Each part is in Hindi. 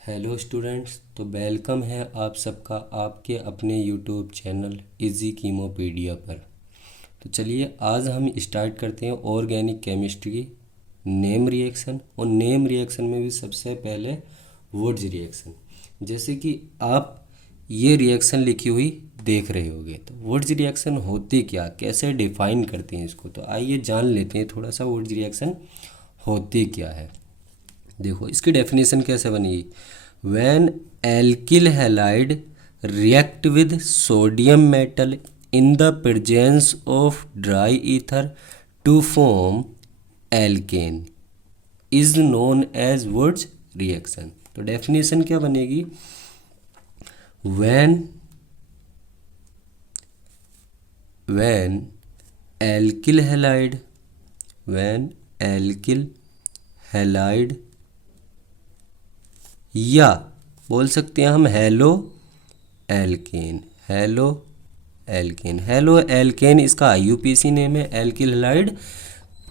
हेलो स्टूडेंट्स, तो वेलकम है आप सबका आपके अपने यूट्यूब चैनल इजी कीमोपीडिया पर। तो चलिए आज हम स्टार्ट करते हैं ऑर्गेनिक केमिस्ट्री नेम रिएक्शन। और नेम रिएक्शन में भी सबसे पहले वुड्स रिएक्शन। जैसे कि आप ये रिएक्शन लिखी हुई देख रहे होंगे, तो वुड्स रिएक्शन होती क्या, कैसे डिफाइन करते हैं इसको, तो आइए जान लेते हैं थोड़ा सा वुड्स रिएक्शन होती क्या है। देखो इसकी डेफिनेशन कैसे बनेगी। When alkyl halide react with sodium metal in the presence of dry ether to form alkane is known as Wurtz reaction. तो डेफिनेशन क्या बनेगी। When when alkyl halide when alkyl halide या बोल सकते हैं हम हेलो एल्केन। हेलो एल्केन इसका आईयूपीएसी नेम है, एल्किल हैलाइड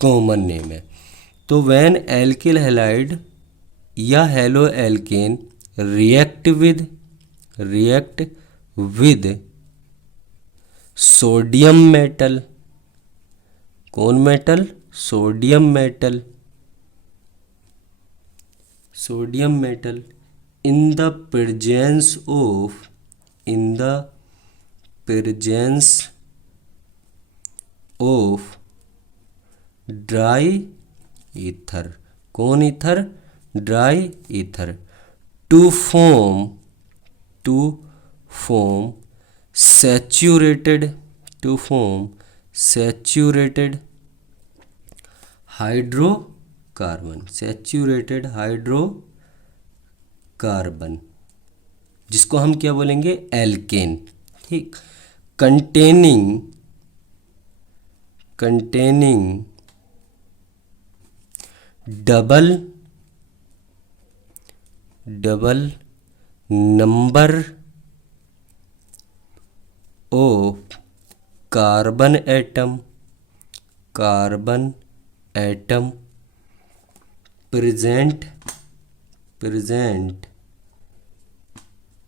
कॉमन नेम है। तो व्हेन एल्किल हैलाइड या haloalkane react with sodium metal, कौन metal, sodium metal in the presence of dry ether, कौन ether, dry ether, to form saturated hydrocarbon, जिसको हम क्या बोलेंगे, एल्केन। ठीक, containing double number of carbon atom present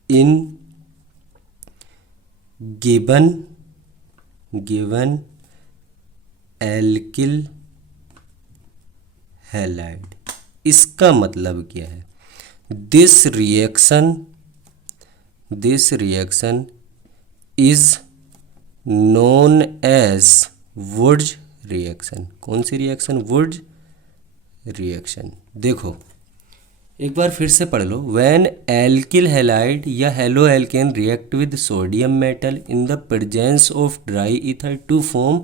in given alkyl halide। इसका मतलब क्या है, this reaction is known as Wurtz reaction. कौन सी रिएक्शन, वुड्स रिएक्शन। देखो एक बार फिर से पढ़ लो। व्हेन एल्किल हैलाइड या haloalkane react with sodium metal in the presence of dry ether to form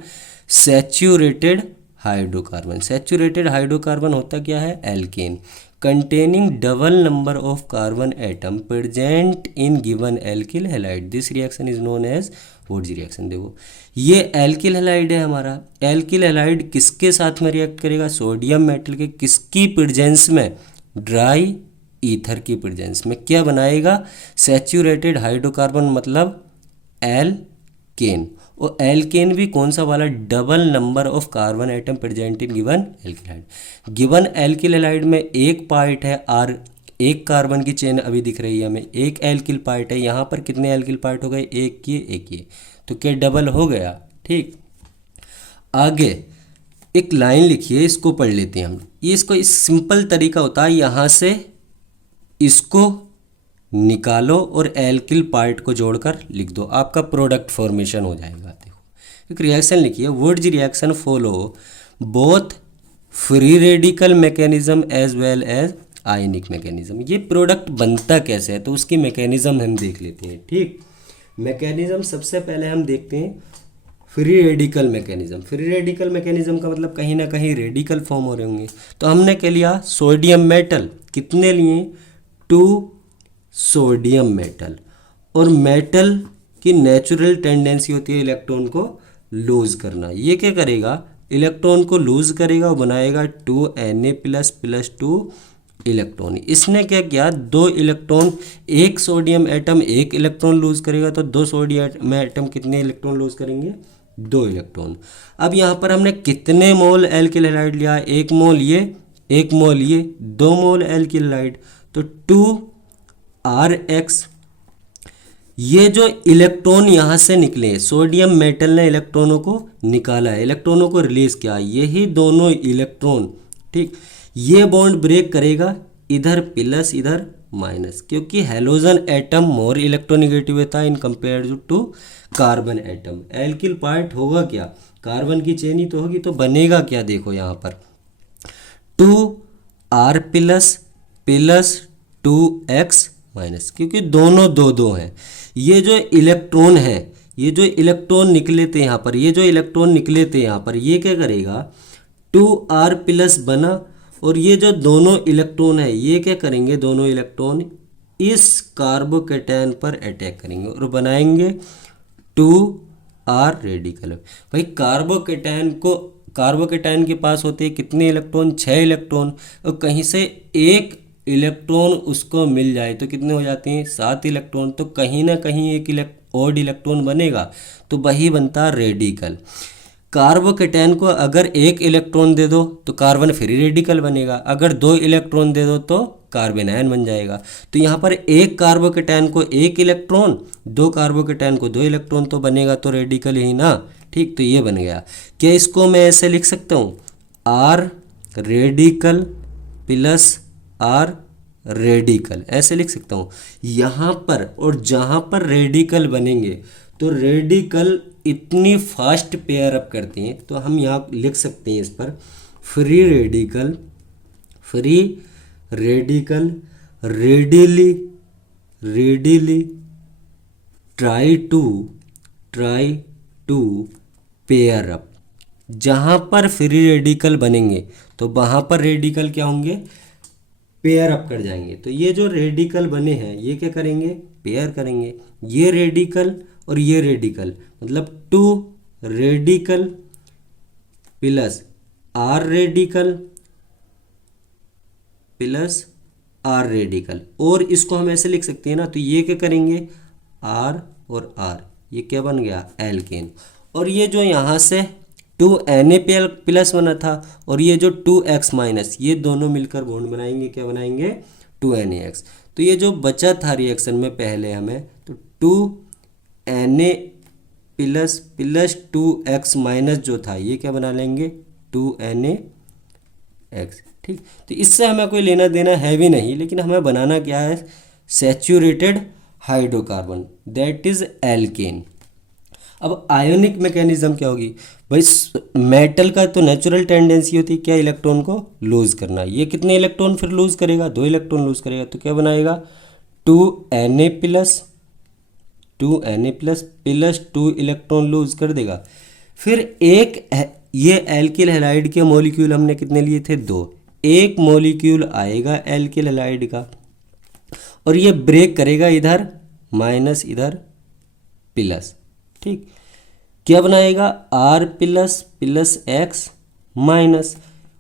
saturated hydrocarbon. Saturated hydrocarbon होता क्या है, alkane, containing double number of carbon atom present in given alkyl halide. This reaction is known as Wurtz reaction. देखो ये एल्किल हैलाइड है हमारा। एल्किल हैलाइड किसके साथ में रिएक्ट करेगा, सोडियम मेटल के किसकी प्रेजेंस में, ड्राई ईथर की प्रेजेंस में। क्या बनाएगा, सैचुरेटेड हाइड्रोकार्बन मतलब एल्केन। और एल्केन भी कौन सा वाला, double number of carbon atom present in given alkyl halide. Given alkyl halide में एक पार्ट है आर, एक कार्बन की चेन अभी दिख रही है हमें, एक एल्किल पार्ट है। यहाँ पर कितने एल्किल पार्ट हो गए, एक ये, तो क्या डबल हो गया। ठीक, आगे एक लाइन लिखिए, इसको पढ़ लेते हैं हम। ये इसको इस सिंपल तरीका होता है, यहाँ से इसको निकालो और एल्किल पार्ट को जोड़कर लिख दो, आपका प्रोडक्ट फॉर्मेशन हो जाएगा। देखो एक रिएक्शन लिखिए, Wurtz reaction follow both free radical mechanism as well as ionic mechanism. ये प्रोडक्ट बनता कैसे है, तो उसकी मैकेनिज्म हम देख लेते हैं। ठीक, मैकेनिज्म सबसे पहले हम देखते हैं free radical mechanism. Free radical mechanism का मतलब कहीं ना कहीं रेडिकल फॉर्म हो रहे होंगे। तो हमने क्या लिया, सोडियम मेटल, कितने लिए, 2 सोडियम मेटल। और मेटल की नेचुरल टेंडेंसी होती है इलेक्ट्रॉन को लूज करना। ये क्या करेगा, इलेक्ट्रॉन को लूज करेगा और बनाएगा 2Na++2 इलेक्ट्रॉन। इसने क्या किया, 2 इलेक्ट्रॉन, एक सोडियम एटम एक इलेक्ट्रॉन लूज करेगा, तो 2 सोडियम एटम कितने इलेक्ट्रॉन लूज करेंगे, 2 इलेक्ट्रॉन। अब यहाँ पर हमने कितने मोल एल्किल हैलाइड लिया, 1 मोल ये, 1 मोल ये, 2 मोल एल्किल हैलाइड। तो 2 आर एक्स, ये जो इलेक्ट्रॉन यहाँ से निकले, सोडियम मेटल ने इलेक्ट्रॉनों को निकाला है, इलेक्ट्रॉनों को रिलीज किया, यही दोनों इलेक्ट्रॉन, ठीक, ये बॉन्ड ब्रेक करेगा, इधर प्लस इधर माइनस, क्योंकि हेलोजन एटम मोर इलेक्ट्रोनेगेटिव होता है in compare to carbon atom. Alkyl part होगा क्या, कार्बन की चेन ही तो होगी, तो बनेगा क्या, देखो यहाँ पर 2r plus plus 2x minus, क्योंकि दोनों दो दो हैं। ये जो इलेक्ट्रॉन है, ये जो इलेक्ट्रॉन निकले थे यहाँ पर, ये जो इलेक्ट्रॉन निकले थे यहाँ पर, ये क्या करेगा 2r प्लस बना, और ये जो दोनों इलेक्ट्रॉन है ये क्या करेंगे, दोनों इलेक्ट्रॉन इस कार्बोकेटायन पर अटैक करेंगे और बनाएंगे 2r रेडिकल। भाई कार्बोकेटायन के पास होते हैं कितने इलेक्ट्रॉन, 6 इलेक्ट्रॉन, और कहीं से एक इलेक्ट्रॉन उसको मिल जाए तो कितने हो जाते हैं, 7 इलेक्ट्रॉन, तो कहीं ना कहीं एक ऑड इलेक्ट्रॉन बनेगा, तो वही बनता रेडिकल। कार्बोकेटायन को अगर एक इलेक्ट्रॉन दे दो तो कार्बन फ्री रेडिकल बनेगा, अगर 2 इलेक्ट्रॉन दे दो तो कार्बन आयन बन जाएगा। तो यहाँ पर एक कार्बोकेटायन को एक इलेक्ट्रॉन, 2 कार्बोकेटायन को 2 इलेक्ट्रॉन, तो बनेगा तो रेडिकल ही ना, ठीक, तो ये बन गया। क्या इसको मैं ऐसे लिख सकता हूँ, R radical plus R radical, ऐसे लिख सकता हूँ यहाँ पर। और जहाँ पर रेडिकल बनेंगे तो रेडिकल इतनी फास्ट पेयर अप करते हैं, तो हम यहाँ लिख सकते हैं इस पर free radical readily try to pair up. जहाँ पर फ्री रेडिकल बनेंगे तो वहाँ पर रेडिकल क्या होंगे, पेयर अप कर जाएंगे। तो ये जो रेडिकल बने हैं ये क्या करेंगे, पेयर करेंगे, ये रेडिकल और ये रेडिकल, मतलब 2 radical plus R radical plus R radical, और इसको हम ऐसे लिख सकते हैं ना, तो ये क्या करेंगे आर और आर, ये क्या बन गया एल्केन। और ये जो यहाँ से 2Na प्लस बना था और ये जो 2x माइनस, ये दोनों मिलकर बॉन्ड बनाएंगे, क्या बनाएंगे 2NaX। तो ये जो बचा था रिएक्शन में पहले हमें, तो 2Na plus plus 2x minus जो था ये क्या बना लेंगे 2NaX, ठीक। तो इससे हमें कोई लेना देना है भी नहीं, लेकिन हमें बनाना क्या है, saturated hydrocarbon, that is alkane. अब आयोनिक मैकेनिज्म क्या होगी, भाई मेटल का तो नेचुरल टेंडेंसी होती है क्या, इलेक्ट्रॉन को लूज करना। ये कितने इलेक्ट्रॉन फिर लूज करेगा, 2 इलेक्ट्रॉन लूज करेगा, तो क्या बनाएगा 2Na plus plus 2 electron lose कर देगा। फिर एक ये एल्किल हैलाइड के मॉलिक्यूल हमने कितने लिए थे, 2, एक मॉलिक्यूल आएगा एल्किल हैलाइड का और ये ब्रेक करेगा इधर माइनस इधर प्लस, ठीक। क्या बनाएगा R plus plus x minus,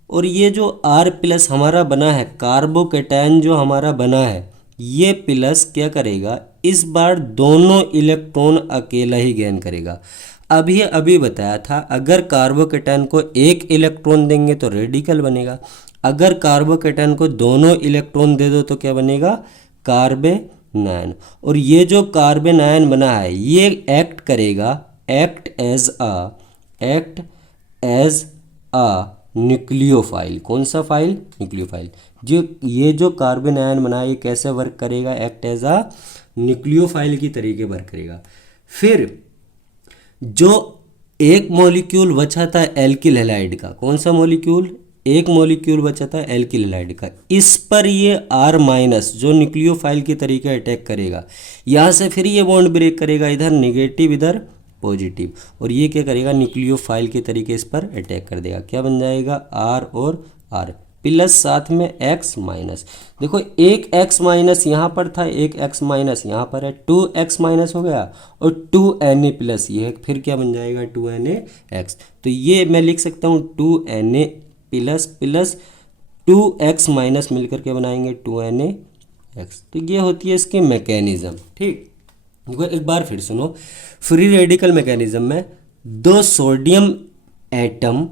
और ये जो R प्लस हमारा बना है, कार्बोकेटायन जो हमारा बना है, ये प्लस क्या करेगा, इस बार दोनों इलेक्ट्रॉन अकेला ही गेन करेगा। अभी बताया था, अगर कार्बोकेटायन को एक इलेक्ट्रॉन देंगे तो रेडिकल बनेगा, अगर कार्बोकेटायन को दोनों इलेक्ट्रॉन दे दो तो क्या बनेगा कार्बेनायन। और ये जो कार्बेनायन बना है ये एक्ट करेगा, एक्ट एज आ न्यूक्लियोफाइल। कौन सा फाइल, न्यूक्लियोफाइल। ये जो कार्बेनायन बना है ये कैसे वर्क करेगा, एक्ट एज आ न्यूक्लियोफाइल की तरीके वर्क करेगा। फिर जो एक मॉलिक्यूल बचा था एल्किल हैलाइड का, कौन सा मॉलिक्यूल, एक मॉलिक्यूल बचा था एल्किल हैलाइड का, इस पर ये R माइनस जो न्यूक्लियोफाइल के तरीके अटैक करेगा, यहाँ से फिर ये बॉन्ड ब्रेक करेगा, इधर नेगेटिव इधर पॉजिटिव, और ये क्या करेगा न्यूक्लियोफाइल के तरीके इस पर अटैक कर देगा। क्या बन जाएगा R और R प्लस साथ में X माइनस। देखो एक X माइनस यहाँ पर था, एक X माइनस यहाँ पर है, 2X माइनस हो गया और 2Na प्लस ये फिर क्या बन जाएगा 2NaX। तो ये मैं लिख सकता हूँ 2Na plus plus 2X minus मिलकर के बनाएंगे 2NaX। तो ये होती है इसकी मैकेनिज्म, ठीक। एक बार फिर सुनो, फ्री रेडिकल मैकेनिज्म में 2 सोडियम एटम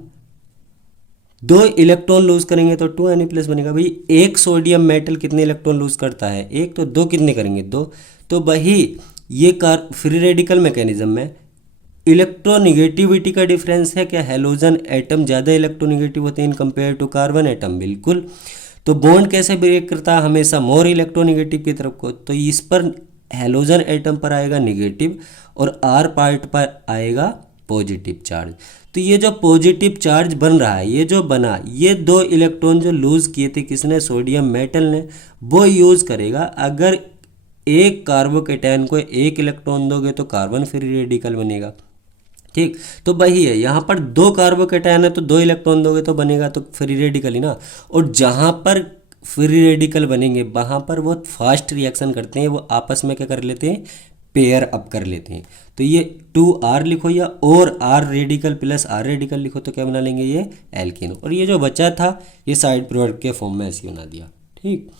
2 इलेक्ट्रॉन लूज करेंगे तो 2Na+ बनेगा। भाई एक सोडियम मेटल कितने इलेक्ट्रॉन लूज करता है? एक। तो 2 कितने करेंगे? 2। तो वही ये फ्री रेडिकल मैकेनिज्म में इलेक्ट्रोनिगेटिविटी का डिफरेंस है क्या? हैलोजन एटम ज़्यादा इलेक्ट्रोनिगेटिव होते हैं in compare to carbon atom. बिल्कुल। तो बॉन्ड कैसे ब्रेक करता है? हमेशा मोर इलेक्ट्रोनिगेटिव की तरफ को। तो इस पर हैलोजन एटम पर आएगा निगेटिव और आर पार्ट पर आएगा पॉजिटिव चार्ज। तो ये जो पॉजिटिव चार्ज बन रहा है, ये जो बना, ये 2 इलेक्ट्रॉन जो लूज किए थे किसने? सोडियम मेटल ने, वो यूज करेगा। अगर एक कार्बोकेटायन को 1 इलेक्ट्रॉन दोगे तो कार्बन फ्री रेडिकल बनेगा। ठीक। तो वही है, यहाँ पर 2 कार्बोकेटायन है तो 2 इलेक्ट्रॉन दोगे तो बनेगा तो फ्री रेडिकल ही ना। और जहाँ पर फ्री रेडिकल बनेंगे वहाँ पर वो फास्ट रिएक्शन करते हैं, वो आपस में क्या कर लेते हैं? पेयर अप कर लेते हैं। तो ये 2R लिखो या और R radical plus R radical लिखो तो क्या बना लेंगे? ये एल्कीन। और ये जो बचा था ये साइड प्रोडक्ट के फॉर्म में ऐसे बना दिया। ठीक।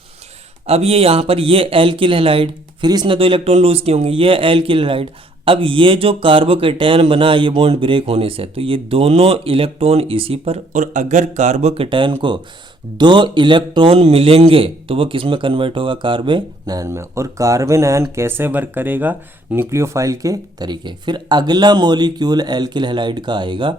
अब ये यहाँ पर ये एल्किल हैलाइड, फिर इसने 2 इलेक्ट्रॉन लूज किए होंगे, ये एल्किल हैलाइड। अब ये जो कार्बोकेटायन बना ये बॉन्ड ब्रेक होने से, तो ये दोनों इलेक्ट्रॉन इसी पर, और अगर कार्बोकेटायन को 2 इलेक्ट्रॉन मिलेंगे तो वो किस में कन्वर्ट होगा? कार्बन आयन में। और कार्बन आयन कैसे वर्क करेगा? न्यूक्लियोफाइल के तरीके। फिर अगला मॉलिक्यूल एल्किल हैलाइड का आएगा,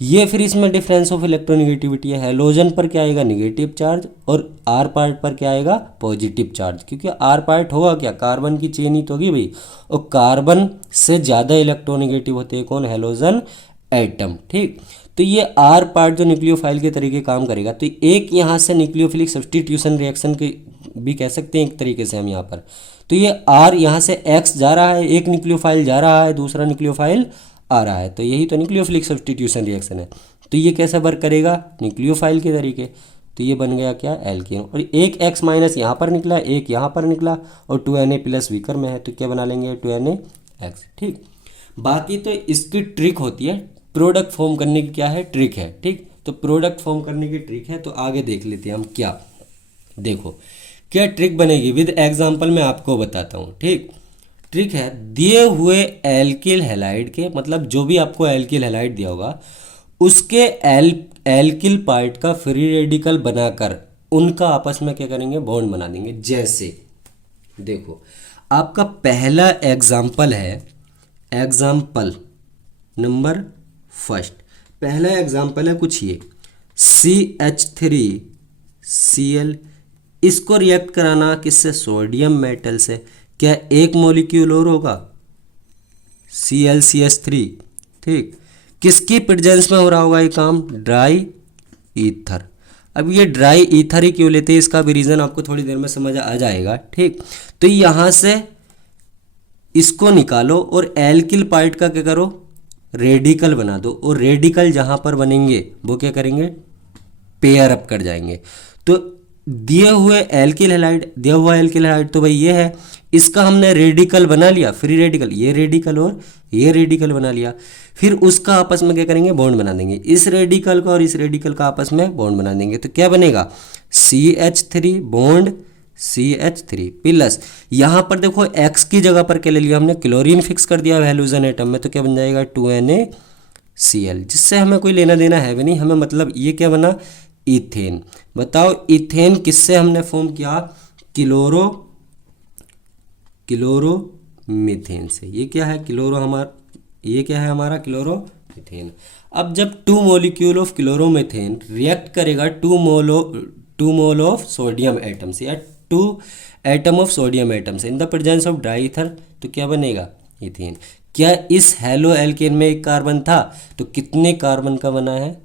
ये फिर इसमें डिफरेंस ऑफ इलेक्ट्रोनिगेटिविटी है। हैलोजन पर क्या आएगा? निगेटिव चार्ज, और आर पार्ट पर क्या आएगा? Positive charge. क्योंकि आर पार्ट होगा क्या? कार्बन की चेन ही तो होगी भाई, और कार्बन से ज़्यादा इलेक्ट्रोनिगेटिव होते हैं कौन? Halogen atom. ठीक। तो ये आर पार्ट जो न्यूक्लियोफाइल के तरीके काम करेगा, तो एक यहाँ से न्यूक्लियोफिलिक सब्स्टिट्यूशन रिएक्शन के भी कह सकते हैं एक तरीके से हम यहाँ पर। तो ये आर यहाँ से एक्स जा रहा है, एक न्यूक्लियोफाइल जा रहा है, दूसरा न्यूक्लियोफाइल आ रहा है, तो यही तो न्यूक्लियोफिलिक सब्स्टिट्यूशन रिएक्शन है। तो ये कैसे वर्क करेगा? न्यूक्लियोफाइल के तरीके। तो ये बन गया क्या? एल्कीन। और एक X- यहाँ पर निकला, एक यहाँ पर निकला, और 2Na+ वीकर में है तो क्या बना लेंगे? 2NaX। ठीक। बाकी तो इसकी ट्रिक होती है, प्रोडक्ट फॉर्म करने की क्या है? ट्रिक है। ठीक। तो प्रोडक्ट फॉर्म करने की ट्रिक है, तो आगे देख लेते हैं हम क्या। देखो क्या ट्रिक बनेगी, विद एग्जाम्पल मैं आपको बताता हूँ। ठीक। ट्रिक है, दिए हुए एल्किल हैलाइड के, मतलब जो भी आपको एल्किल हैलाइड दिया होगा उसके एल्किल पार्ट का फ्री रेडिकल बनाकर उनका आपस में क्या करेंगे? बॉन्ड बना देंगे। जैसे देखो आपका पहला एग्जाम्पल है, एग्जाम्पल नंबर फर्स्ट, पहला एग्जाम्पल है कुछ ये CH3Cl, इसको रिएक्ट कराना किससे? सोडियम मेटल से। क्या एक मॉलिक्यूल और होगा? ClCH3। ठीक। किसकी प्रेजेंस में हो रहा होगा ये काम? Dry ether. अब ये ड्राई ईथर ही क्यों लेते हैं इसका भी रीज़न आपको थोड़ी देर में समझ आ जाएगा। ठीक। तो यहाँ से इसको निकालो और एल्किल पार्ट का क्या करो? रेडिकल बना दो, और रेडिकल जहाँ पर बनेंगे वो क्या करेंगे? पेयर अप कर जाएंगे। तो दिए हुए एल्किल हैलाइड, दिया हुआ एल्किल हैलाइड तो भाई ये है, इसका हमने रेडिकल बना लिया, फ्री रेडिकल, ये रेडिकल और ये रेडिकल बना लिया। फिर उसका आपस में क्या करेंगे? बॉन्ड बना देंगे। इस रेडिकल का और इस रेडिकल का आपस में बॉन्ड बना देंगे तो क्या बनेगा? CH3 बॉन्ड CH3 प्लस, यहाँ पर देखो X की जगह पर क्या ले लिया हमने? क्लोरीन फिक्स कर दिया हैलोजन एटम में, तो क्या बन जाएगा? 2NaCl, जिससे हमें कोई लेना देना है भी नहीं हमें, मतलब ये क्या बना? इथेन। बताओ इथेन किससे हमने फॉर्म किया? क्लोरोमीथेन से। ये क्या है? ये क्या है हमारा? क्लोरोमीथेन। अब जब 2 मॉलिक्यूल ऑफ क्लोरोमीथेन रिएक्ट करेगा 2 मोल ऑफ सोडियम एटम से, या 2 एटम ऑफ सोडियम एटम से इन the presence of dry ether, तो क्या बनेगा? इथेन। क्या इस हेलो एल्केन में एक कार्बन था? तो कितने कार्बन का बना है?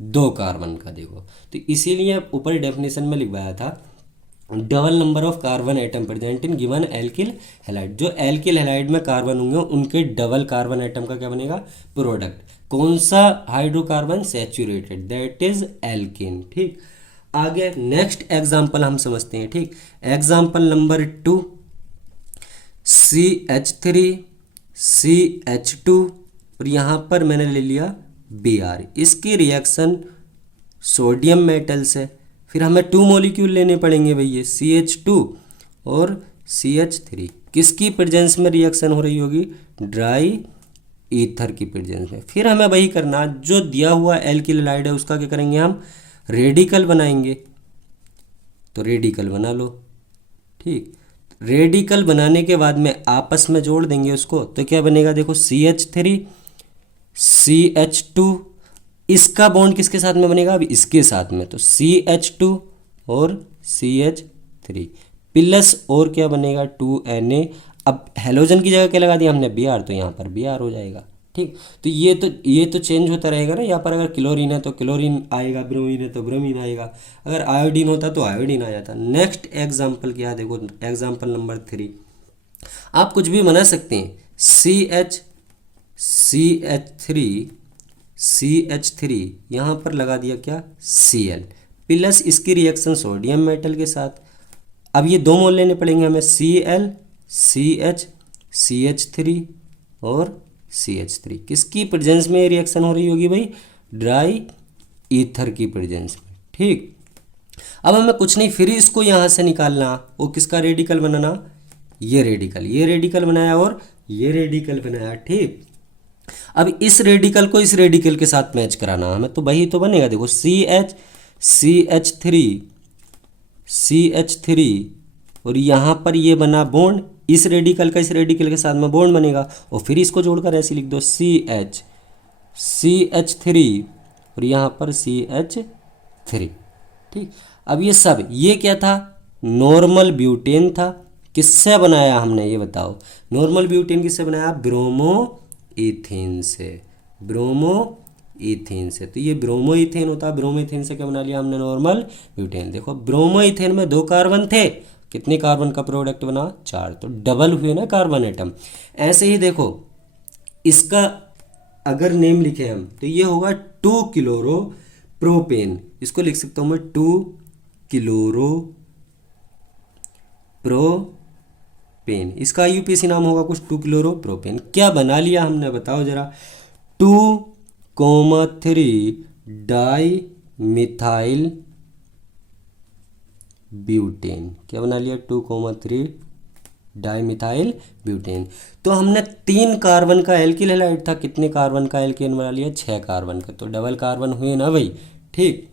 2 कार्बन का। देखो तो इसीलिए ऊपर डेफिनेशन में लिखवाया था, double number of carbon atom present in given alkyl halide. जो एल्किल हैलाइड में कार्बन होंगे उनके डबल कार्बन एटम का क्या बनेगा? प्रोडक्ट। कौन सा hydrocarbon? Saturated, that is alkene. ठीक। आगे नेक्स्ट एग्जाम्पल हम समझते हैं। ठीक। एग्जाम्पल नंबर 2, CH3CH2, और यहाँ पर मैंने ले लिया Br। इसकी रिएक्शन सोडियम मेटल से, फिर हमें 2 मॉलिक्यूल लेने पड़ेंगे भैया, CH2 और CH3। किसकी प्रेजेंस में रिएक्शन हो रही होगी? ड्राई ईथर की प्रेजेंस में। फिर हमें वही करना, जो दिया हुआ एल्किल हैलाइड है उसका क्या करेंगे हम, रेडिकल बनाएंगे। तो रेडिकल बना लो, ठीक। रेडिकल बनाने के बाद में आपस में जोड़ देंगे उसको, तो क्या बनेगा, देखो CH3 CH2, इसका बॉन्ड किसके साथ में बनेगा, अब इसके साथ में, तो CH2 और CH3 प्लस और क्या बनेगा 2Na। अब हेलोजन की जगह क्या लगा दिया हमने, Br, तो यहाँ पर Br हो जाएगा, ठीक। तो ये तो चेंज होता रहेगा ना, यहाँ पर अगर क्लोरीन है तो क्लोरीन आएगा, ब्रोमीन है तो ब्रोमीन आएगा, अगर आयोडीन होता तो आयोडीन आ जाता। नेक्स्ट एग्जाम्पल क्या है, देखो एग्जाम्पल नंबर 3, आप कुछ भी बना सकते हैं। CH3 यहाँ पर लगा दिया क्या, Cl प्लस इसकी रिएक्शन सोडियम मेटल के साथ। अब ये दो मोल लेने पड़ेंगे हमें, Cl CH CH3 और CH3, किसकी प्रेजेंस में ये रिएक्शन हो रही होगी भाई, ड्राई ईथर की प्रेजेंस में, ठीक। अब हमें कुछ नहीं, फिर इसको यहाँ से निकालना, वो किसका रेडिकल बनाना, ये रेडिकल बनाया और ये रेडिकल बनाया, ठीक। अब इस रेडिकल को इस रेडिकल के साथ मैच कराना हमें, तो वही तो बनेगा, देखो CH3 और यहाँ पर ये बना बॉन्ड, इस रेडिकल का इस रेडिकल के साथ में बॉन्ड बनेगा, और फिर इसको जोड़कर ऐसे लिख दो CH3 और यहाँ पर CH3, ठीक। अब ये सब, ये क्या था, नॉर्मल ब्यूटेन था, किससे बनाया हमने ये बताओ, नॉर्मल ब्यूटेन किससे बनाया, ब्रोमो इथेन से, तो ये ब्रोमो इथेन होता है, ब्रोमो इथेन से क्या बना लिया हमने, नॉर्मल ब्यूटेन। देखो ब्रोमो इथेन में 2 कार्बन थे, कितने कार्बन का प्रोडक्ट बना, 4, तो डबल हुए ना कार्बन एटम। ऐसे ही देखो इसका अगर नेम लिखे हम तो ये होगा 2 क्लोरो प्रोपेन, इसको लिख सकता हूँ मैं 2 क्लोरो प्रोपेन, इसका यूपीएससी नाम होगा कुछ 2 क्लोरो प्रोपेन। क्या बना लिया हमने बताओ जरा, 2,3 डाई मिथाइल ब्यूटेन, क्या बना लिया, 2,3 डाई मिथाइल ब्यूटेन। तो हमने 3 कार्बन का एल्किल हैलाइड था, कितने कार्बन का एल्केन बना लिया, 6 कार्बन का, तो डबल कार्बन हुए ना भाई, ठीक।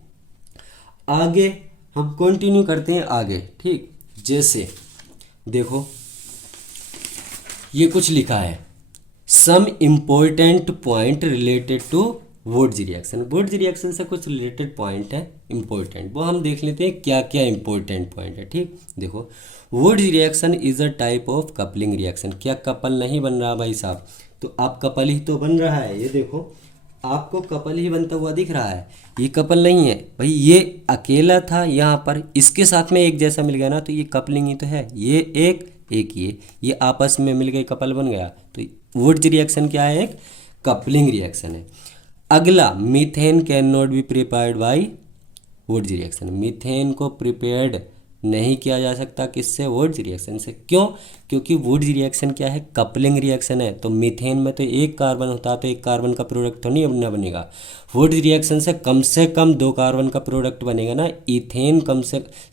आगे हम कंटिन्यू करते हैं आगे, ठीक। जैसे देखो ये कुछ लिखा है, some important point related to Wurtz reaction. Wurtz reaction से कुछ रिलेटेड पॉइंट है इंपॉर्टेंट, वो हम देख लेते हैं क्या क्या इंपॉर्टेंट पॉइंट है, ठीक। देखो Wurtz reaction is a type of coupling reaction. क्या कपल नहीं बन रहा भाई साहब, तो आप कपल ही तो बन रहा है, ये देखो आपको कपल ही बनता हुआ दिख रहा है, ये कपल नहीं है भाई, ये अकेला था यहाँ पर, इसके साथ में एक जैसा मिल गया ना, तो ये कपलिंग ही तो है, ये एक ये आपस में मिल गए कपल बन गया, तो वुड्स रिएक्शन क्या है, एक कपलिंग रिएक्शन है। अगला, methane can not be prepared by Wurtz reaction. Methane को प्रिपेयर्ड नहीं किया जा सकता किससे, वुड्स रिएक्शन से। क्यों, क्योंकि वुड्स रिएक्शन क्या है, कपलिंग रिएक्शन है, तो मीथेन में तो एक कार्बन होता है, तो एक कार्बन का प्रोडक्ट तो नहीं बनेगा। वुड्स रिएक्शन से कम 2 कार्बन का प्रोडक्ट बनेगा ना। इथेन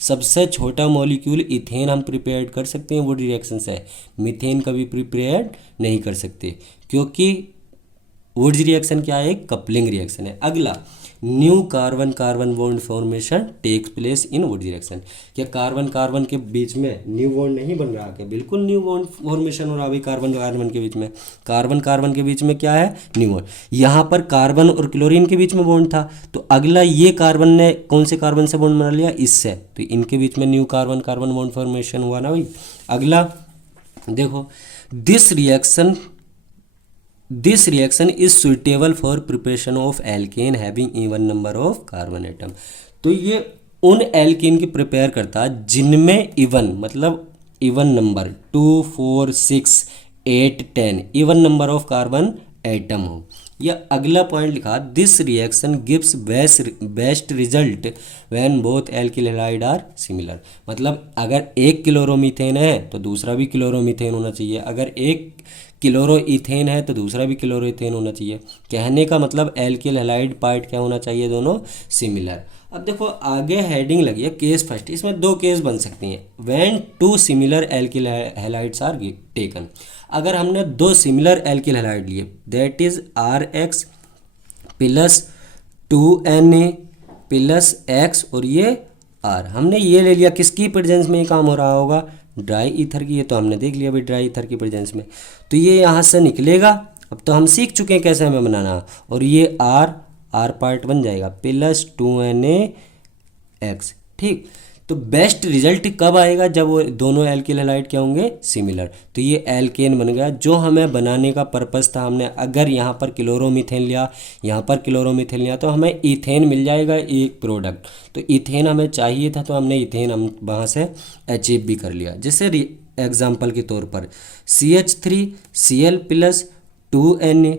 सबसे छोटा मॉलिक्यूल इथेन हम प्रिपेयर्ड कर सकते हैं वुड्स रिएक्शन से, मीथेन कभी प्रिपेयर्ड नहीं कर सकते, क्योंकि वुड्स रिएक्शन क्या है, कपलिंग रिएक्शन है। अगला, new carbon carbon bond formation takes place in Wurtz reaction. क्या कार्बन कार्बन के बीच में न्यू बॉन्ड नहीं बन रहा, क्या बिल्कुल न्यू बॉन्ड फॉर्मेशन हो रहा है कार्बन कार्बन के बीच में। कार्बन कार्बन के बीच में क्या है, न्यू बॉन्ड। यहाँ पर कार्बन और क्लोरीन के बीच में बॉन्ड था, तो अगला ये कार्बन ने कौन से कार्बन से बॉन्ड बना लिया, इससे, तो इनके बीच में new carbon carbon bond formation हुआ ना भाई। अगला देखो, this reaction is suitable for preparation of alkane having even number of carbon atom. तो ये उन एल्केन की प्रिपेयर करता है जिनमें even number 2, 4, 6, 8, 10 even number of carbon atom हो। या अगला पॉइंट लिखा, this reaction gives best result when both alkyl halide are similar. मतलब अगर एक क्लोरोमीथेन है तो दूसरा भी क्लोरोमीथेन होना चाहिए, अगर एक क्लोरो इथेन है तो दूसरा भी क्लोरो इथेन होना चाहिए। कहने का मतलब एल्किल हैलाइड पार्ट क्या होना चाहिए, दोनों सिमिलर। अब देखो आगे हेडिंग लगी है केस फर्स्ट, इसमें दो केस बन सकती हैं। When two similar alkyl halides are taken, अगर हमने दो सिमिलर एल्किल हैलाइड लिए that is R X plus 2Na plus X और ये आर, हमने ये ले लिया, किसकी प्रेजेंस में ये काम हो रहा होगा, ड्राई ईथर की। ये तो हमने देख लिया भाई ड्राई ईथर की प्रेजेंस में, तो ये यहाँ से निकलेगा। अब तो हम सीख चुके हैं कैसे हमें बनाना, और ये आर पार्ट बन जाएगा प्लस 2Na ठीक। तो बेस्ट रिजल्ट कब आएगा, जब वो दोनों एल्किल हैलाइड क्या होंगे, सिमिलर। तो ये एल्केन बन गया। जो हमें बनाने का पर्पस था, हमने अगर यहाँ पर क्लोरोमीथेन लिया, यहाँ पर क्लोरोमीथेन लिया, तो हमें इथेन मिल जाएगा एक प्रोडक्ट। तो इथेन हमें चाहिए था, तो हमने इथेन हम वहाँ से अचीव भी कर लिया। जैसे एग्जाम्पल के तौर पर CH3Cl plus 2Na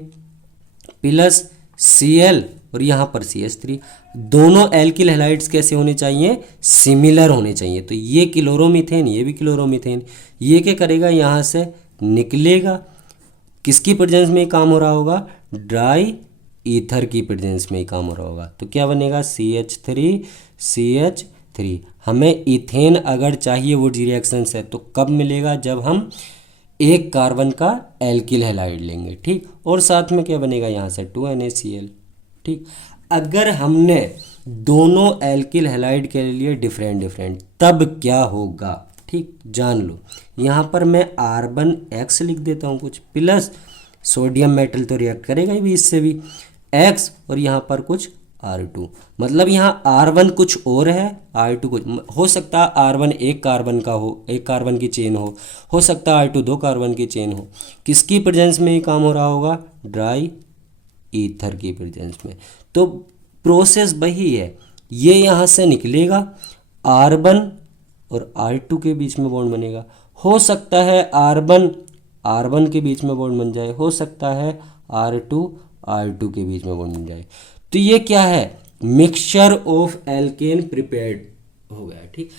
plus Cl और यहाँ पर CH3, दोनों एल्किल हैलाइड्स कैसे होने चाहिए, सिमिलर होने चाहिए। तो ये क्लोरोमीथेन, ये भी क्लोरोमीथेन, ये क्या करेगा, यहाँ से निकलेगा, किसकी प्रेजेंस में काम हो रहा होगा, ड्राई ईथर की प्रेजेंस में ही काम हो रहा होगा। तो क्या बनेगा, CH3CH3। हमें इथेन अगर चाहिए वुड्स रिएक्शन से, तो कब मिलेगा, जब हम एक कार्बन का एल्किल हैलाइड लेंगे ठीक। और साथ में क्या बनेगा, यहाँ से 2NaCl ठीक। अगर हमने दोनों एल्किल हैलाइड के लिए डिफरेंट तब क्या होगा ठीक, जान लो। यहाँ पर मैं R1X लिख देता हूँ कुछ, प्लस सोडियम मेटल तो रिएक्ट करेगा ही भी इससे भी X, और यहाँ पर कुछ R2, मतलब यहाँ R1 कुछ और है, R2 कुछ, हो सकता है R1 एक कार्बन का हो, एक कार्बन की चेन हो सकता है R2 दो कार्बन की चेन हो। किसकी प्रेजेंस में ये काम हो रहा होगा, ड्राई ईथर की प्रेजेंस में। तो प्रोसेस वही है, ये यहाँ से निकलेगा, R1 और R2 के बीच में बॉन्ड बनेगा। हो सकता है R1 के बीच में बॉन्ड बन जाए, हो सकता है R2 के बीच में बॉन्ड बन जाए। तो ये क्या है, मिक्सचर ऑफ एल्केन प्रिपेयर्ड हो गया ठीक।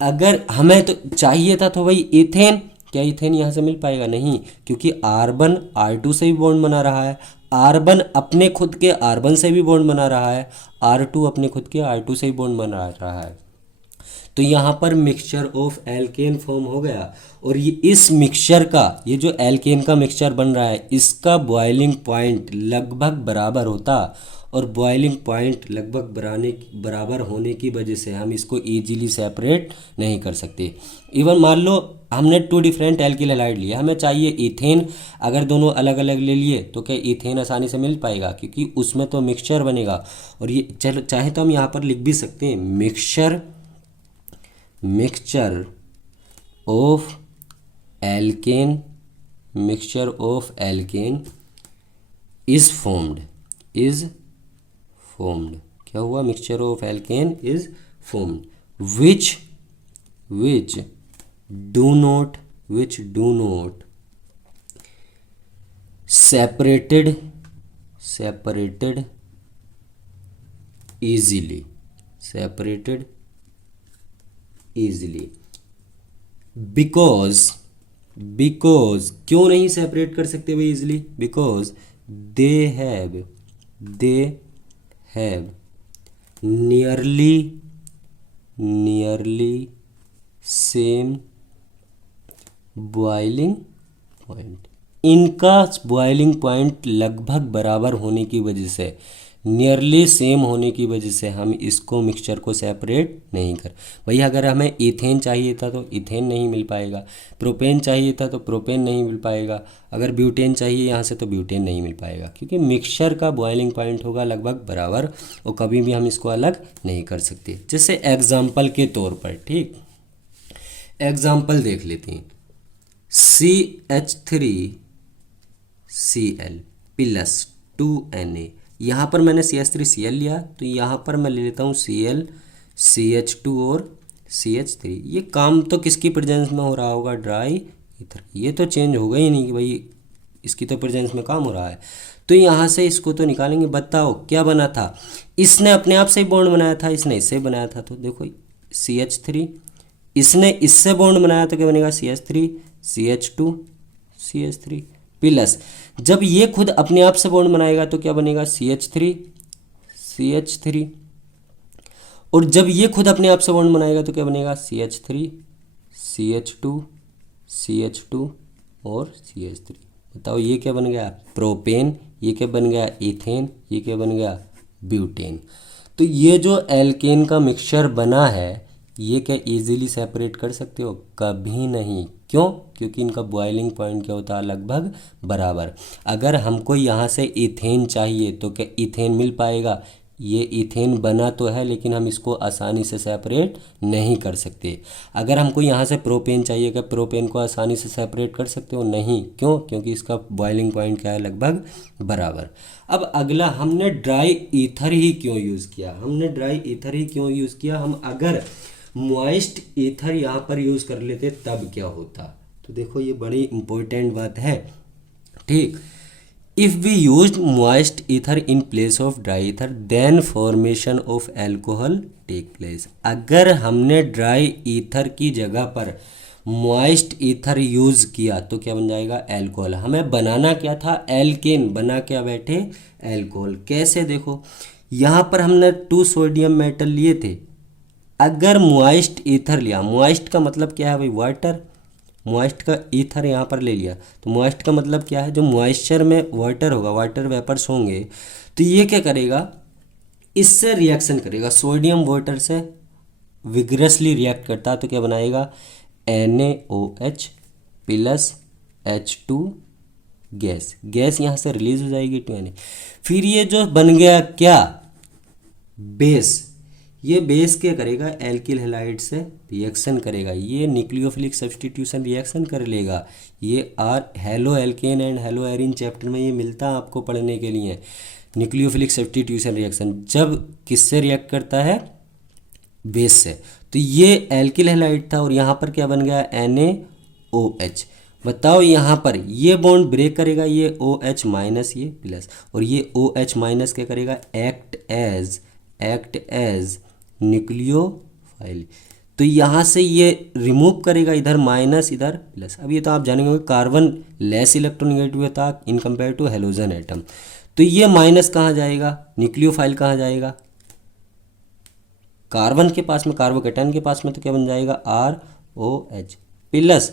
अगर हमें तो चाहिए था तो भाई इथेन, क्या इथेन यहाँ से मिल पाएगा, नहीं, क्योंकि R1 R2 से भी बॉन्ड बना रहा है, R1 अपने खुद के R1 से भी बॉन्ड बना रहा है, R2 अपने खुद के R2 से भी बॉन्ड बना रहा है। तो यहाँ पर मिक्सचर ऑफ एल्केन फॉर्म हो गया। और ये इस मिक्सचर का, ये जो एल्केन का मिक्सचर बन रहा है, इसका बॉइलिंग पॉइंट लगभग बराबर होता, और बॉइलिंग पॉइंट लगभग बराबर होने की वजह से हम इसको इजीली सेपरेट नहीं कर सकते। इवन मान लो हमने टू डिफरेंट एल्किल हैलाइड लिए, हमें चाहिए इथेन, अगर दोनों अलग अलग ले लिए तो क्या इथेन आसानी से मिल पाएगा, क्योंकि उसमें तो मिक्सचर बनेगा। और ये चलो चाहे तो हम यहाँ पर लिख भी सकते हैं, mixture of alkene is formed, क्या हुआ, mixture of alkene is formed which do not separated easily because क्यों नहीं सेपरेट कर सकते भाई easily, because they have nearly same boiling point. इनका बॉइलिंग पॉइंट लगभग बराबर होने की वजह से, नियरली सेम होने की वजह से हम इसको मिक्सचर को सेपरेट नहीं कर भाई। अगर हमें इथेन चाहिए था तो इथेन नहीं मिल पाएगा, प्रोपेन चाहिए था तो प्रोपेन नहीं मिल पाएगा, अगर ब्यूटेन चाहिए यहाँ से तो ब्यूटेन नहीं मिल पाएगा, क्योंकि मिक्सचर का बॉइलिंग पॉइंट होगा लगभग बराबर, और कभी भी हम इसको अलग नहीं कर सकते। जैसे एग्जाम्पल के तौर पर ठीक, एग्जाम्पल देख लेते हैं, CH3Cl प्लस 2Na, यहाँ पर मैंने CH3Cl लिया, तो यहाँ पर मैं ले लेता हूँ Cl, CH2 और CH3। ये काम तो किसकी प्रेजेंस में हो रहा होगा, ड्राई ईथर। ये तो चेंज होगा ही नहीं कि भाई इसकी तो प्रेजेंस में काम हो रहा है। तो यहाँ से इसको तो निकालेंगे। बताओ क्या बना था, इसने अपने आप से ही बॉन्ड बनाया था, इसने इससे बनाया था, तो देखो CH3, इसने इससे बॉन्ड बनाया तो क्या बनेगा, CH3 CH2 CH3 प्लस, जब ये खुद अपने आप से बॉन्ड बनाएगा तो क्या बनेगा, CH3 CH3। और जब ये खुद अपने आप से बॉन्ड बनाएगा तो क्या बनेगा, CH3 CH2 CH2 और CH3। बताओ ये क्या बन गया, प्रोपेन। ये क्या बन गया, इथेन। ये क्या बन गया, ब्यूटेन। तो ये जो एल्केन का मिक्सचर बना है ये क्या इजीली सेपरेट कर सकते हो, कभी नहीं। क्यों, क्योंकि इनका बॉइलिंग पॉइंट क्या होता है, लगभग बराबर। अगर हमको यहाँ से इथेन चाहिए तो क्या इथेन मिल पाएगा, ये इथेन बना तो है लेकिन हम इसको आसानी से सेपरेट नहीं कर सकते। अगर हमको यहाँ से प्रोपेन चाहिए, क्या प्रोपेन को आसानी से सेपरेट कर सकते हो, नहीं। क्यों, क्योंकि इसका बॉइलिंग पॉइंट क्या है, लगभग बराबर। अब अगला, हमने ड्राई ईथर ही क्यों यूज़ किया, हमने ड्राई ईथर ही क्यों यूज़ किया। हम अगर मॉइस्ट ईथर यहाँ पर यूज़ कर लेते तब क्या होता। तो देखो ये बड़ी इंपॉर्टेंट बात है, ठीक। If we use moist ether in place of dry ether then formation of alcohol take place। अगर हमने ड्राई ईथर की जगह पर मॉइस्ट ईथर यूज़ किया तो क्या बन जाएगा, एल्कोहल। हमें बनाना क्या था, एल्केन। बना क्या बैठे, एल्कोहल। कैसे, देखो यहाँ पर हमने 2 सोडियम मेटल लिए थे। अगर मॉइस्ट ईथर लिया, मॉइस्ट का मतलब क्या है भाई, वाटर। मॉइस्ट का ईथर यहाँ पर ले लिया तो मॉइस्ट का मतलब क्या है, जो मॉइस्चर में वाटर होगा, वाटर वेपर्स होंगे, तो ये क्या करेगा, इससे रिएक्शन करेगा, सोडियम वाटर से विग्रसली रिएक्ट करता है। तो क्या बनाएगा, NaOH plus H2 gas. Gas यहाँ से रिलीज हो जाएगी 2Na। फिर ये जो बन गया क्या, बेस। ये बेस क्या करेगा, एल्किल हैलाइड से रिएक्शन करेगा, ये न्यूक्लियोफिलिक सब्स्टिट्यूशन रिएक्शन कर लेगा। ये halo alkane and hello Erin chapter में ये मिलता है आपको पढ़ने के लिए, न्यूक्लियोफिलिक सब्स्टिट्यूशन रिएक्शन। जब किससे रिएक्ट करता है, बेस से। तो ये एल्किल हैलाइड था और यहाँ पर क्या बन गया, NaOH। बताओ यहाँ पर ये बॉन्ड ब्रेक करेगा, ये OH माइनस ये प्लस, और ये OH माइनस क्या करेगा, एक्ट एज न्यूक्लियोफाइल। तो यहाँ से ये रिमूव करेगा, इधर माइनस इधर प्लस। अब ये तो आप जानेंगे कार्बन लेस इलेक्ट्रोनेगेटिव था in compare to halogen atom. तो ये माइनस कहाँ जाएगा, न्यूक्लियोफाइल कहाँ जाएगा, कार्बन के पास में, कार्बोकेटायन के पास में। तो क्या बन जाएगा, ROH प्लस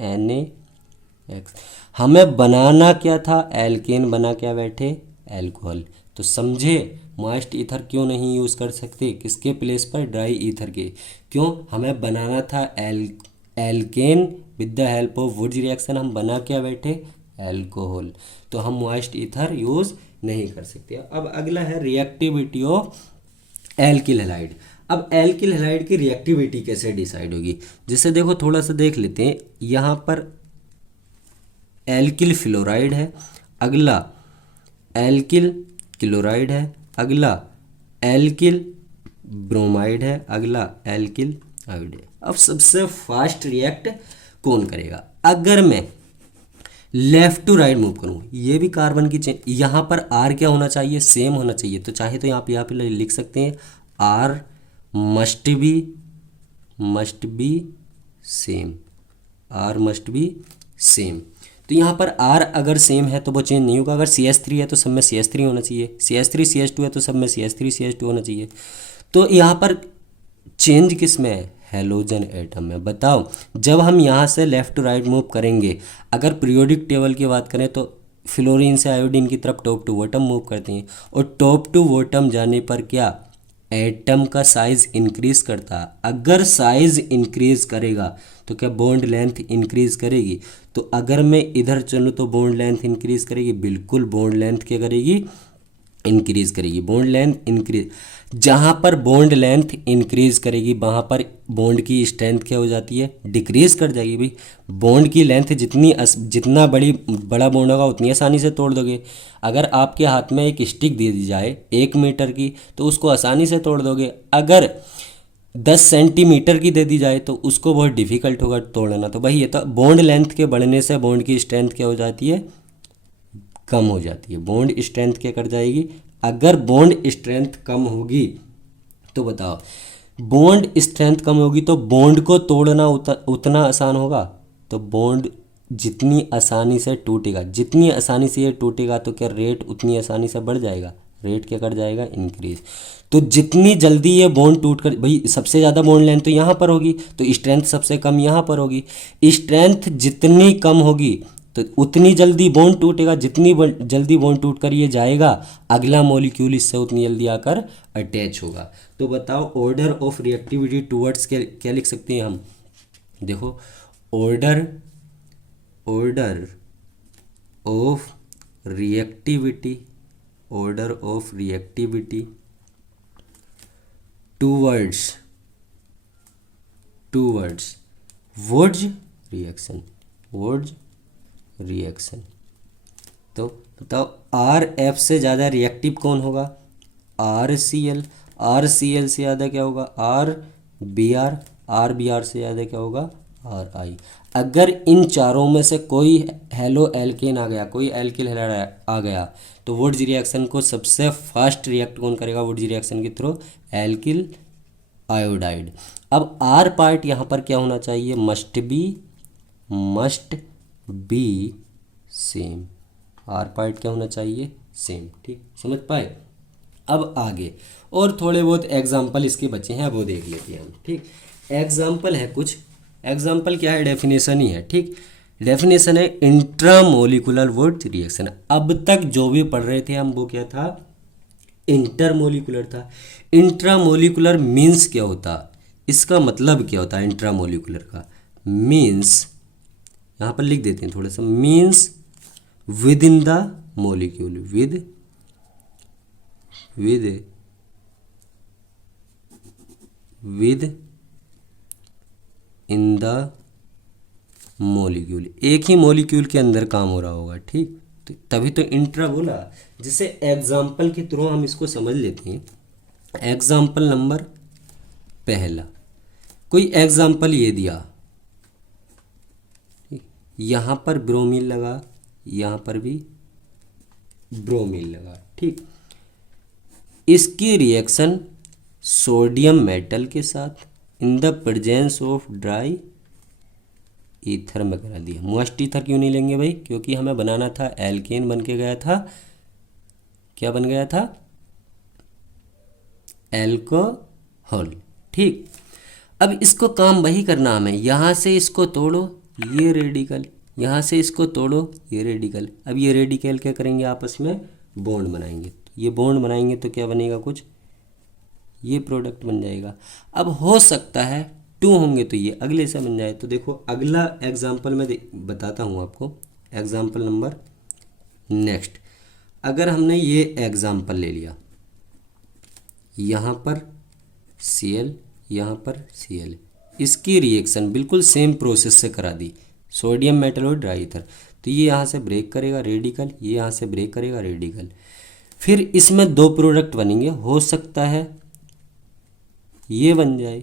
NaX। हमें बनाना क्या था, एल्केन। बना क्या बैठे, एल्कोहल। तो समझे मॉइस्ट ईथर क्यों नहीं यूज़ कर सकते, किसके प्लेस पर, ड्राई ईथर के। क्यों, हमें बनाना था alkane with the help of Wurtz reaction. हम बना क्या बैठे, एल्कोहल। तो हम मॉइस्ट ईथर यूज़ नहीं कर सकते। अब अगला है रिएक्टिविटी ऑफ एल्किल हैलाइड। अब एल्किल हैलाइड की रिएक्टिविटी कैसे डिसाइड होगी, जिसे देखो थोड़ा सा देख लेते हैं। यहाँ पर एल्किल फ्लोराइड है, अगला एल्किल क्लोराइड है, अगला एल्किल ब्रोमाइड है, अगला एल्किल आयोड है। अब सबसे फास्ट रिएक्ट कौन करेगा, अगर मैं लेफ्ट टू राइट मूव करूँ, ये भी कार्बन की चेन। यहाँ पर R क्या होना चाहिए, सेम होना चाहिए। तो चाहे तो यहाँ पे लिख सकते हैं R must be same, R must be same. तो यहाँ पर R अगर सेम है तो वो चेंज नहीं होगा। अगर CH3 है तो सब में CH3 होना चाहिए, CH3 CH2 है तो सब में CH3 CH2 होना चाहिए। तो यहाँ पर चेंज किस में है, हेलोजन एटम में। बताओ जब हम यहाँ से लेफ़्ट टू राइट मूव करेंगे, अगर पीरियोडिक टेबल की बात करें तो फ्लोरीन से आयोडीन की तरफ टॉप टू बॉटम मूव करते हैं, और टॉप टू बॉटम जाने पर क्या, एटम का साइज़ इंक्रीज़ करता है। अगर साइज़ इंक्रीज़ करेगा तो क्या बॉन्ड लेंथ इंक्रीज़ करेगी। तो अगर मैं इधर चलूँ तो बॉन्ड लेंथ इंक्रीज़ करेगी, बिल्कुल बॉन्ड लेंथ क्या करेगी, इंक्रीज़ करेगी। बॉन्ड लेंथ इंक्रीज, जहाँ पर बॉन्ड लेंथ इंक्रीज़ करेगी वहाँ पर बॉन्ड की स्ट्रेंथ क्या हो जाती है, डिक्रीज़ कर जाएगी। भाई बॉन्ड की लेंथ जितना बड़ा बॉन्ड होगा उतनी आसानी से तोड़ दोगे। अगर आपके हाथ में एक स्टिक दे दी जाए 1 मीटर की तो उसको आसानी से तोड़ दोगे। अगर 10 सेंटीमीटर की दे दी जाए तो उसको बहुत डिफ़िकल्ट होगा तोड़ना। तो भाई ये तो बॉन्ड लेंथ के बढ़ने से बॉन्ड की स्ट्रेंथ क्या हो जाती है, कम हो जाती है। बॉन्ड स्ट्रेंथ क्या कर जाएगी, अगर बॉन्ड स्ट्रेंथ कम होगी तो बताओ, बॉन्ड स्ट्रेंथ कम होगी तो बॉन्ड को तोड़ना उतना आसान होगा। तो बॉन्ड जितनी आसानी से टूटेगा, जितनी आसानी से ये टूटेगा तो क्या रेट उतनी आसानी से बढ़ जाएगा, रेट क्या कर जाएगा, इंक्रीज। तो जितनी जल्दी ये बॉन्ड टूट कर, भाई सबसे ज़्यादा बॉन्ड लेंथ तो यहाँ पर होगी, तो स्ट्रेंथ सबसे कम यहाँ पर होगी। स्ट्रेंथ जितनी कम होगी तो उतनी जल्दी बॉन्ड टूटेगा, जितनी जल्दी बॉन्ड टूट कर ये जाएगा अगला मॉलिक्यूल इससे उतनी जल्दी आकर अटैच होगा। तो बताओ ऑर्डर ऑफ रिएक्टिविटी टूवर्ड्स क्या लिख सकते हैं हम, देखो order of reactivity towards woods reaction. तो बताओ आर एफ से ज़्यादा रिएक्टिव कौन होगा, आर सी एल से ज़्यादा क्या होगा, आर बी आर से ज़्यादा क्या होगा, आर आई। अगर इन चारों में से कोई हेलो एल्केन आ गया, कोई एल्किल हैलाइड आ गया, तो वुड्स रिएक्शन को सबसे फास्ट रिएक्ट कौन करेगा वुड्स रिएक्शन के थ्रू, एल्किल आयोडाइड। अब आर पार्ट यहाँ पर क्या होना चाहिए, must be same. R part क्या होना चाहिए, सेम। ठीक, समझ पाए। अब आगे और थोड़े बहुत एग्जाम्पल इसके बचे हैं, वो देख लेते हैं हम। ठीक, एग्जाम्पल है कुछ, एग्जाम्पल क्या है, डेफिनेशन ही है। ठीक, डेफिनेशन है इंट्रामोलिकुलर वुड्स रिएक्शन। अब तक जो भी पढ़ रहे थे हम वो क्या था, इंटरमोलिकुलर था। इंट्रामोलिकुलर मीन्स क्या होता, इसका मतलब क्या होता है इंट्रामोलिकुलर का, मीन्स यहाँ पर लिख देते हैं थोड़ा सा, means with in the molecule, with in the molecule, एक ही मोलिक्यूल के अंदर काम हो रहा होगा। ठीक, तो तभी तो इंट्रा बोला। जिसे एग्जाम्पल के थ्रू हम इसको समझ लेते हैं। एग्जाम्पल नंबर पहला, कोई एग्जाम्पल ये दिया, यहाँ पर ब्रोमीन लगा, यहाँ पर भी ब्रोमीन लगा। ठीक, इसकी रिएक्शन सोडियम मेटल के साथ इन the presence of dry ether में करा दिया। मॉइस्ट ईथर क्यों नहीं लेंगे भाई, क्योंकि हमें बनाना था एल्केन, बन के गया था, क्या बन गया था, एल्कोहल। ठीक, अब इसको काम वही करना हमें, यहाँ से इसको तोड़ो, ये रेडिकल, यहाँ से इसको तोड़ो, ये रेडिकल। अब ये रेडिकल क्या करेंगे, आपस में बॉन्ड बनाएंगे। ये बॉन्ड बनाएंगे तो क्या बनेगा, कुछ ये प्रोडक्ट बन जाएगा। अब हो सकता है 2 होंगे तो ये अगले से बन जाए। तो देखो अगला एग्जाम्पल मैं बताता हूँ आपको, एग्जाम्पल नंबर नेक्स्ट। अगर हमने ये एग्जाम्पल ले लिया, यहाँ पर Cl, यहाँ पर Cl, इसकी रिएक्शन बिल्कुल सेम प्रोसेस से करा दी, सोडियम मेटल और ड्राई ईथर। तो ये यहाँ से ब्रेक करेगा रेडिकल, ये यहाँ से ब्रेक करेगा रेडिकल, फिर इसमें 2 प्रोडक्ट बनेंगे। हो सकता है ये बन जाए,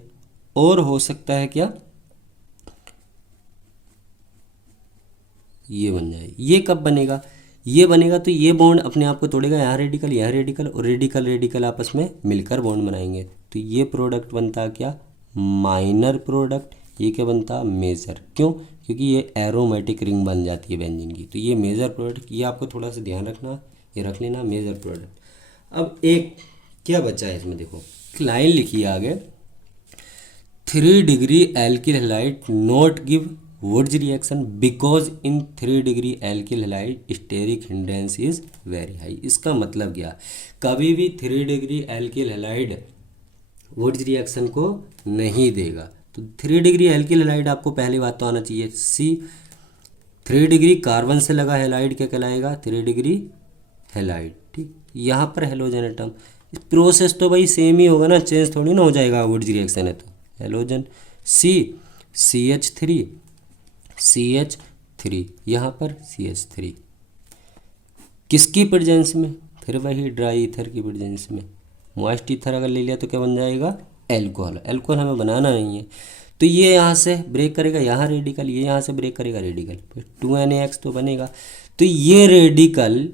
और हो सकता है क्या, ये बन जाए। ये कब बनेगा, ये बनेगा तो ये बॉन्ड अपने आप को तोड़ेगा, यहाँ रेडिकल, यहाँ रेडिकल, और रेडिकल रेडिकल आपस में मिलकर बॉन्ड बनाएंगे। तो ये प्रोडक्ट बनता है क्या, माइनर प्रोडक्ट। ये क्या बनता, मेजर। क्यों, क्योंकि ये एरोमेटिक रिंग बन जाती है बेंजीन की। तो ये मेजर प्रोडक्ट, ये आपको थोड़ा सा ध्यान रखना, ये रख लेना, मेजर प्रोडक्ट। अब एक क्या बचा है इसमें, देखो लाइन लिखी है आगे, 3 degree alkyl halide not give Wurtz reaction because in 3 degree alkyl halide steric hindrance is very high. इसका मतलब क्या, कभी भी 3 degree alkyl halide Wurtz reaction को नहीं देगा। तो 3 डिग्री एल्किल हैलाइड आपको पहली बात तो आना चाहिए, सी 3 डिग्री कार्बन से लगा हैलाइड क्या कहलाएगा, 3 डिग्री हैलाइड। ठीक, यहाँ पर हेलोजन एटम, प्रोसेस तो भाई सेम ही होगा ना, चेंज थोड़ी ना हो जाएगा, वुड्स रिएक्शन है तो हेलोजन। CH3 यहाँ पर CH3 किसकी प्रेजेंस में, फिर वही ड्राई ईथर की प्रेजेंस में। मॉइस्ट ईथर अगर ले लिया तो क्या बन जाएगा, एल्कोहल। एल्कोहल हमें बनाना नहीं है, तो ये यहाँ से ब्रेक करेगा, यहाँ रेडिकल, ये यहाँ से ब्रेक करेगा रेडिकल, फिर 2NaX तो बनेगा। तो ये रेडिकल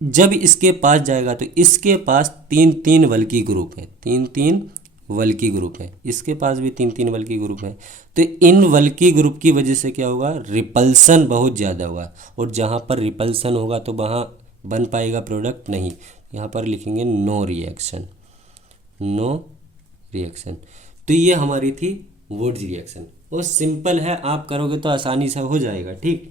जब इसके पास जाएगा तो इसके पास 3 वल्की ग्रुप है, 3 वल्की ग्रुप है, इसके पास भी 3 वल्की ग्रुप है। तो इन वल्की ग्रुप की वजह से क्या होगा, रिपल्सन बहुत ज़्यादा होगा, और जहाँ पर रिपल्सन होगा तो वहाँ बन पाएगा प्रोडक्ट नहीं। यहाँ पर लिखेंगे नो रिएक्शन, नो रिएक्शन। तो ये हमारी थी वुड्स रिएक्शन। वो सिंपल है, आप करोगे तो आसानी से हो जाएगा। ठीक,